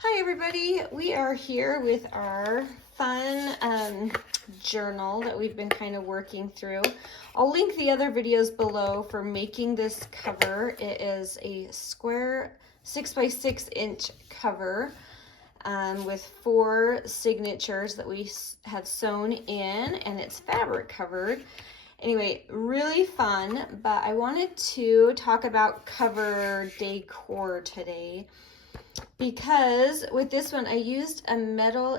Hi everybody, we are here with our fun journal that we've been kind of working through. I'll link the other videos below for making this cover. It is a square 6x6 inch cover with 4 signatures that we have sewn in, and it's fabric covered. Anyway, really fun, but I wanted to talk about cover decor today. Because with this one, I used a metal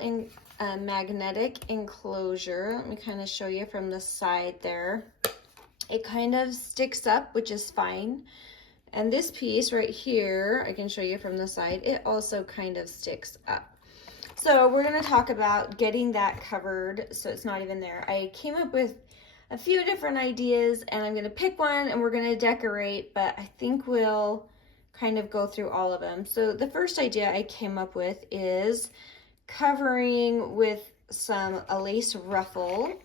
magnetic enclosure. Let me kind of show you from the side there. It kind of sticks up, which is fine. And this piece right here, I can show you from the side, it also kind of sticks up. So we're going to talk about getting that covered so it's not even there. I came up with a few different ideas, and I'm going to pick one and we're going to decorate, but I think we'll kind of go through all of them. So the first idea I came up with is covering with a lace ruffle,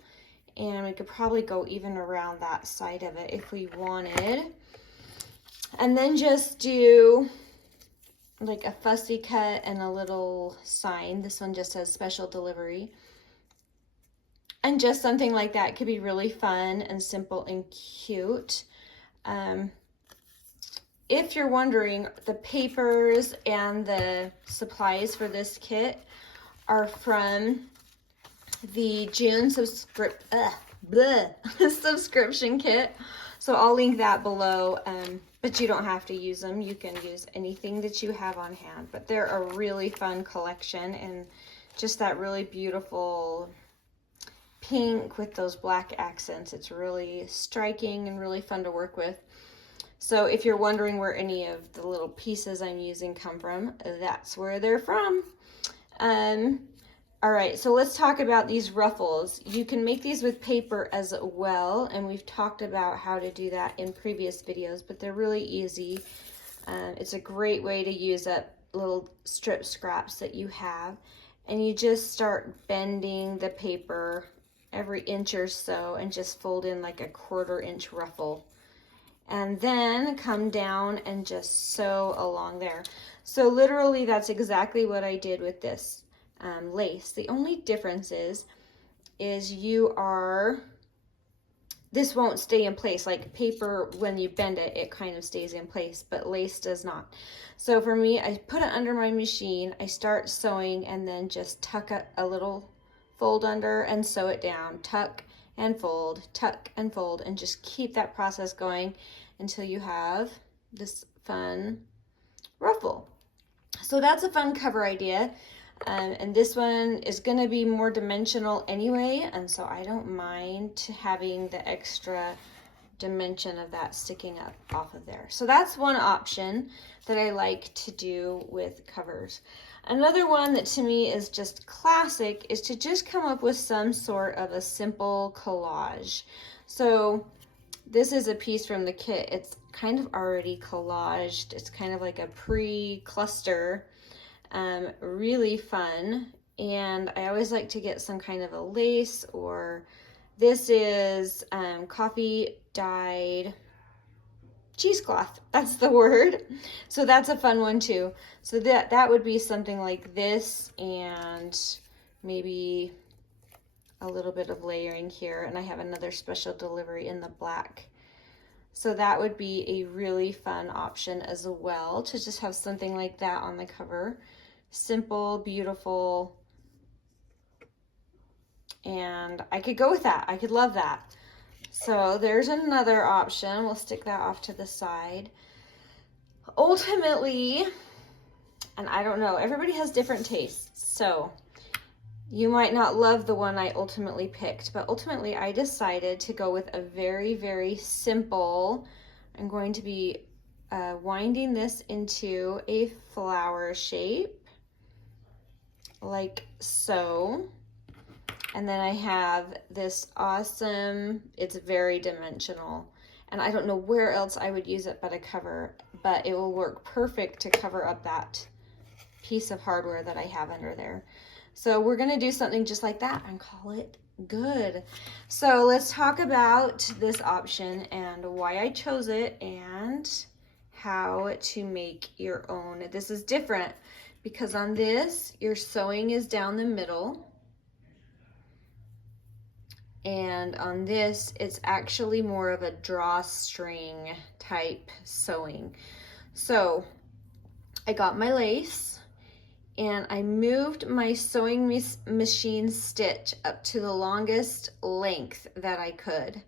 and we could probably go even around that side of it if we wanted, and then just do like a fussy cut and a little sign. This one just says special delivery, and just something like that could be really fun and simple and cute. If you're wondering, the papers and the supplies for this kit are from the June subscription kit. So I'll link that below, but you don't have to use them. You can use anything that you have on hand. But they're a really fun collection, and just that really beautiful pink with those black accents. It's really striking and really fun to work with. So if you're wondering where any of the little pieces I'm using come from, that's where they're from. All right, so let's talk about these ruffles. You can make these with paper as well, and we've talked about how to do that in previous videos, but they're really easy. It's a great way to use up little strip scraps that you have, and you just start bending the paper every inch or so and just fold in like a 1/4 inch ruffle. And then come down and just sew along there. So literally that's exactly what I did with this lace. The only difference is this won't stay in place. Like paper, when you bend it, it kind of stays in place, but lace does not. So for me, I put it under my machine, I start sewing, and then just tuck a little fold under and sew it down, tuck and fold, and just keep that process going until you have this fun ruffle. So that's a fun cover idea. And this one is going to be more dimensional anyway, and so I don't mind having the extra dimension of that sticking up off of there. So that's one option that I like to do with covers. Another one that to me is just classic is to just come up with some sort of a simple collage. So this is a piece from the kit. It's kind of already collaged. It's kind of like a pre-cluster. Really fun. And I always like to get some kind of a lace, or this is coffee dyed cheesecloth. That's the word. So that's a fun one too. So that would be something like this, and maybe a little bit of layering here, and I have another special delivery in the black. So that would be a really fun option as well, to just have something like that on the cover. Simple, beautiful, and I could go with that. I could love that. So there's another option. We'll stick that off to the side. Ultimately, and I don't know, everybody has different tastes, so you might not love the one I ultimately picked, but ultimately I decided to go with a very, very simple, I'm going to be winding this into a flower shape, like so. And then I have this awesome, it's very dimensional, and I don't know where else I would use it but a cover, but it will work perfect to cover up that piece of hardware that I have under there. So we're gonna do something just like that and call it good. So let's talk about this option and why I chose it and how to make your own. This is different because on this, your sewing is down the middle. And on this, it's actually more of a drawstring type sewing. So I got my lace and I moved my sewing machine stitch up to the longest length that I could.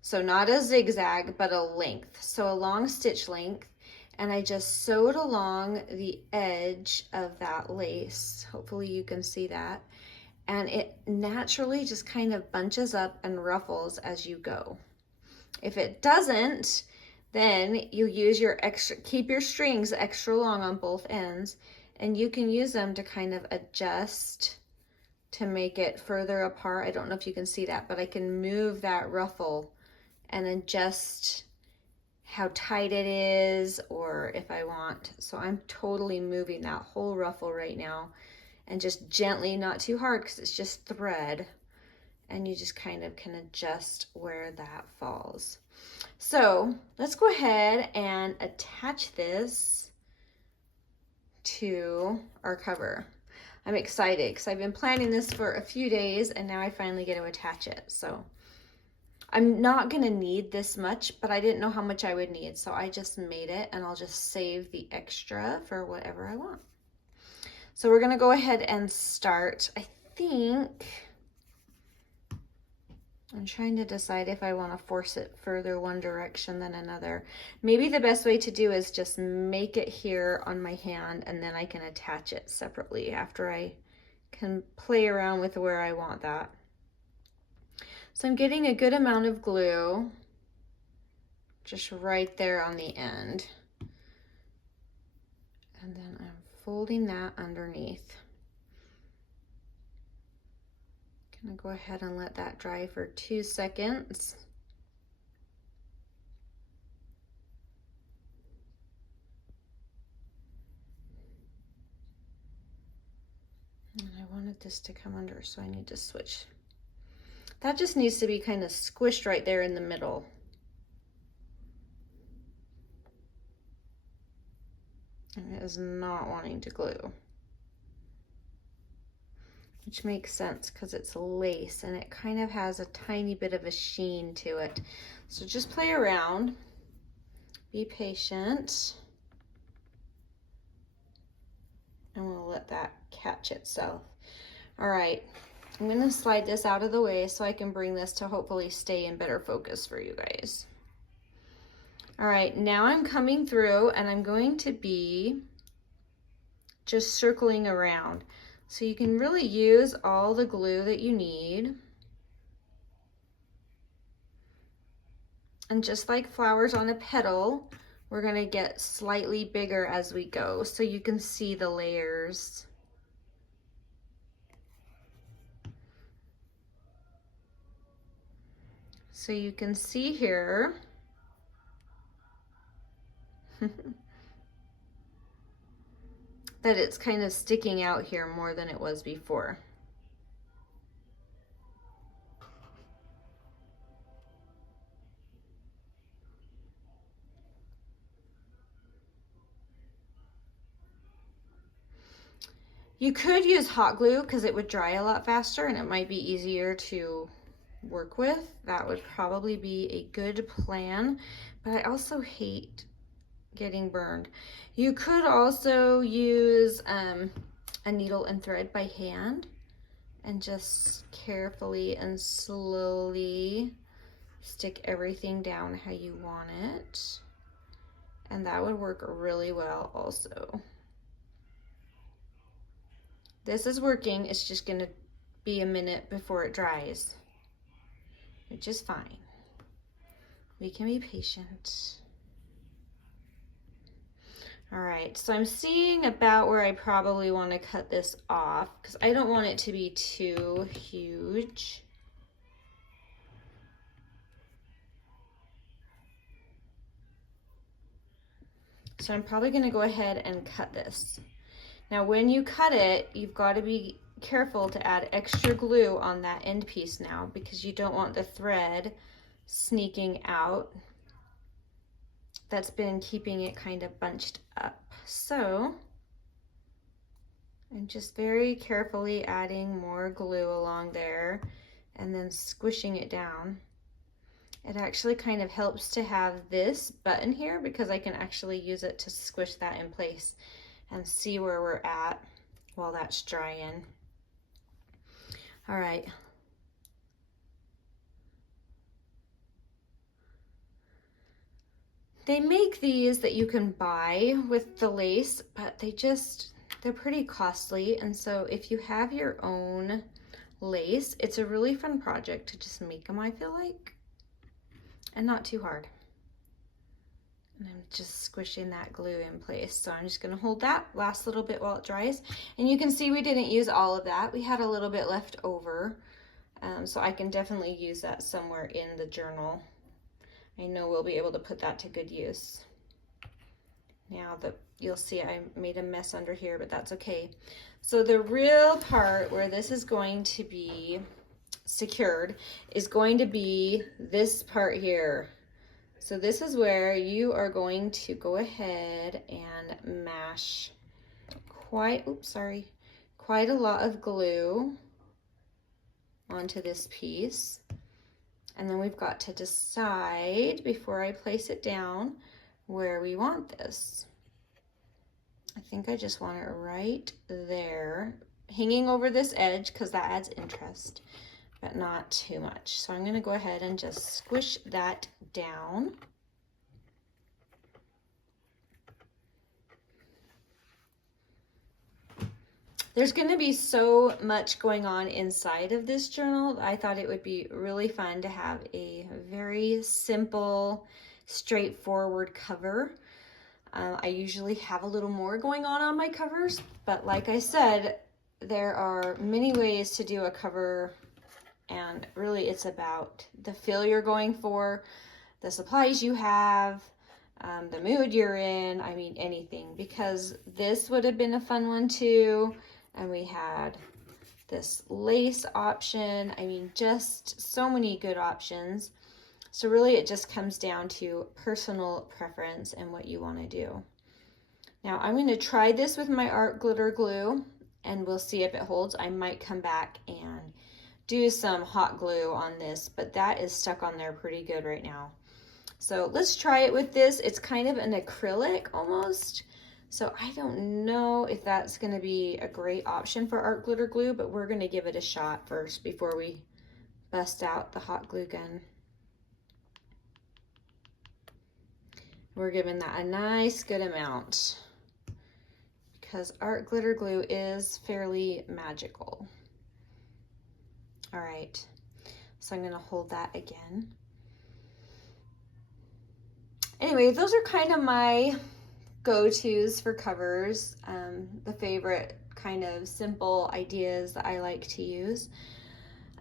So not a zigzag, but a length. So a long stitch length. And I just sewed along the edge of that lace. Hopefully you can see that. And it naturally just kind of bunches up and ruffles as you go. If it doesn't, then you use your extra, keep your strings extra long on both ends, and you can use them to kind of adjust to make it further apart. I don't know if you can see that, but I can move that ruffle and adjust how tight it is, or if I want. So I'm totally moving that whole ruffle right now, and just gently, not too hard because it's just thread, and you just kind of can adjust where that falls. So let's go ahead and attach this to our cover. I'm excited because I've been planning this for a few days and now I finally get to attach it. So I'm not gonna need this much, but I didn't know how much I would need, so I just made it, and I'll just save the extra for whatever I want. So we're gonna go ahead and start. I think, I'm trying to decide if I wanna force it further one direction than another. Maybe the best way to do is just make it here on my hand, and then I can attach it separately after I can play around with where I want that. So I'm getting a good amount of glue just right there on the end. And then I'm folding that underneath. Gonna go ahead and let that dry for 2 seconds. And I wanted this to come under, so I need to switch. That just needs to be kind of squished right there in the middle. And it is not wanting to glue, which makes sense because it's lace and it kind of has a tiny bit of a sheen to it. So just play around, be patient, and we'll let that catch itself. All right, I'm gonna slide this out of the way so I can bring this to hopefully stay in better focus for you guys. All right, now I'm coming through and I'm going to be just circling around. So you can really use all the glue that you need. And just like flowers on a petal, we're gonna get slightly bigger as we go so you can see the layers. So you can see here that it's kind of sticking out here more than it was before. You could use hot glue because it would dry a lot faster and it might be easier to work with. That would probably be a good plan, but I also hate getting burned. You could also use a needle and thread by hand and just carefully and slowly stick everything down how you want it, and that would work really well also. This is working, it's just gonna be a minute before it dries, which is fine. We can be patient. All right, so I'm seeing about where I probably want to cut this off because I don't want it to be too huge. So I'm probably going to go ahead and cut this. Now when you cut it, you've got to be careful to add extra glue on that end piece now because you don't want the thread sneaking out. that's been keeping it kind of bunched up. So I'm just very carefully adding more glue along there and then squishing it down. It actually kind of helps to have this button here because I can actually use it to squish that in place and see where we're at while that's drying. All right. They make these that you can buy with the lace, but they're pretty costly. And so if you have your own lace, it's a really fun project to just make them, I feel like, and not too hard. And I'm just squishing that glue in place. So I'm just gonna hold that last little bit while it dries. And you can see we didn't use all of that. We had a little bit left over. So I can definitely use that somewhere in the journal. I know we'll be able to put that to good use. Now you'll see I made a mess under here, but that's okay. So the real part where this is going to be secured is going to be this part here. So this is where you are going to go ahead and mash quite a lot of glue onto this piece. And then we've got to decide before I place it down where we want this. I think I just want it right there, hanging over this edge because that adds interest, but not too much. So I'm going to go ahead and just squish that down. There's going to be so much going on inside of this journal. I thought it would be really fun to have a very simple, straightforward cover. I usually have a little more going on my covers, but like I said, there are many ways to do a cover, and really it's about the feel you're going for, the supplies you have, the mood you're in, I mean anything, because this would have been a fun one too. And we had this lace option. I mean, just so many good options. So really it just comes down to personal preference and what you want to do. Now I'm going to try this with my art glitter glue and we'll see if it holds. I might come back and do some hot glue on this, but that is stuck on there pretty good right now. So let's try it with this. It's kind of an acrylic almost. So I don't know if that's going to be a great option for art glitter glue, but we're going to give it a shot first before we bust out the hot glue gun. We're giving that a nice good amount because art glitter glue is fairly magical. All right, so I'm going to hold that again. Anyway, those are kind of my go-tos for covers, the favorite kind of simple ideas that I like to use.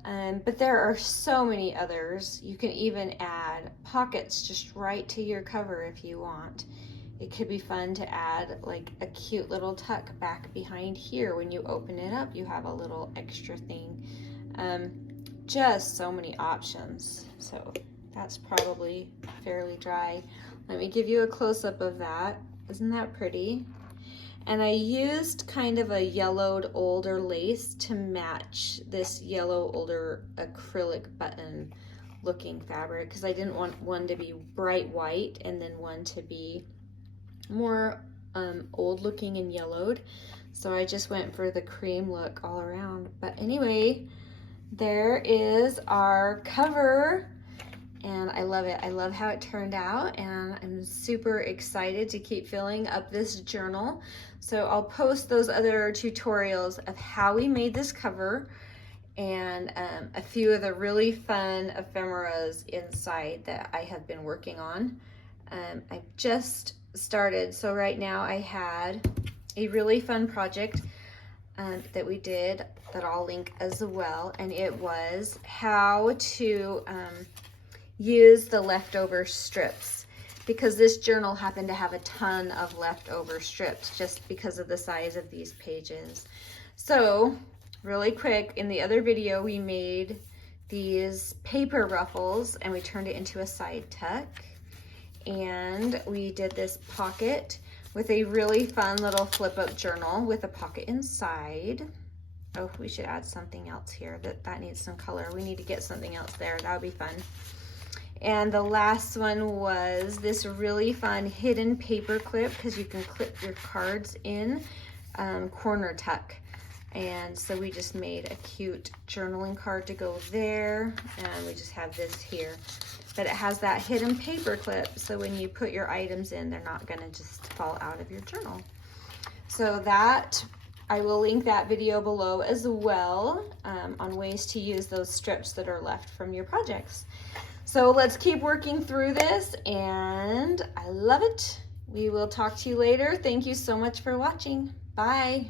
But there are so many others. You can even add pockets just right to your cover if you want. It could be fun to add like a cute little tuck back behind here. When you open it up, you have a little extra thing. Just so many options. So that's probably fairly dry. Let me give you a close-up of that. Isn't that pretty? And I used kind of a yellowed older lace to match this yellow older acrylic button looking fabric because I didn't want one to be bright white and then one to be more old looking and yellowed. So I just went for the cream look all around. But anyway, there is our cover. And I love it. I love how it turned out, and I'm super excited to keep filling up this journal. So I'll post those other tutorials of how we made this cover and a few of the really fun ephemeras inside that I have been working on. I've just started, so right now I had a really fun project that we did that I'll link as well, and it was how to use the leftover strips, because this journal happened to have a ton of leftover strips just because of the size of these pages. So really quick, in the other video we made these paper ruffles and we turned it into a side tuck, And we did this pocket with a really fun little flip up journal with a pocket inside. Oh, we should add something else here. That needs some color. We need to get something else there. That would be fun. And the last one was this really fun hidden paper clip, because you can clip your cards in, corner tuck. And so we just made a cute journaling card to go there, and we just have this here. But it has that hidden paper clip, so when you put your items in, they're not gonna just fall out of your journal. So that, I will link that video below as well, on ways to use those strips that are left from your projects. So let's keep working through this, and I love it. We will talk to you later. Thank you so much for watching. Bye.